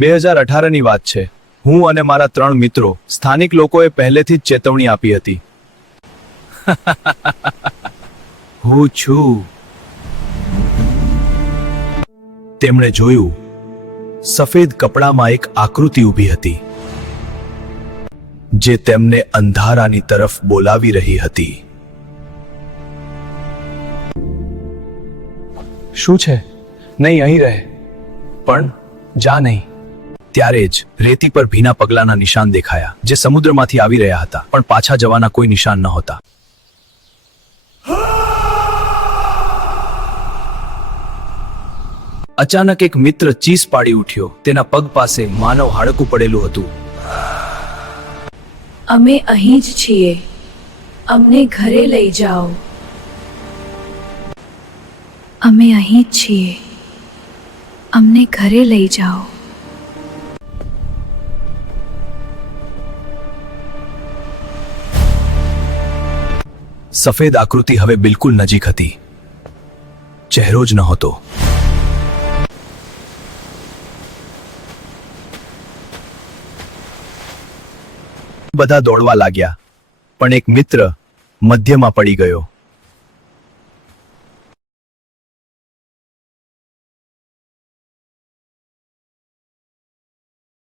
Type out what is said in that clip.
બે હજાર અઢારની વાત છે. હું અને મારા ત્રણ મિત્રો સ્થાનિક લોકોએ પહેલેથી જ ચેતવણી આપી હતી. હું છું. તેમણે જોયું, સફેદ કપડામાં એક આકૃતિ ઊભી હતી, જે તેમને અંધારાની તરફ બોલાવી રહી હતી. શું છે? નહીં, અહીં રહે. પણ જા નહીં. ત્યારે જ રેતી પર ભીના પગલાના નિશાન દેખાયા, જે સમુદ્રમાંથી આવી રહ્યા હતા, પણ પાછા જવાના કોઈ નિશાન નહોતા. અચાનક એક મિત્ર ચીસ પાડી ઉઠ્યો. તેના પગ પાસે માનવ હાડકું પડેલું હતું. અમે અહીં જ છીએ. અમને ઘરે લઈ જાઓ. અમે અહીં જ છીએ. અમને ઘરે લઈ જાઓ. સફેદ આકૃતિ હવે બિલકુલ નજીક હતી. ચહેરો જ નહોતો. બધા દોડવા લાગ્યા, પણ એક મિત્ર મધ્યમાં પડી ગયો.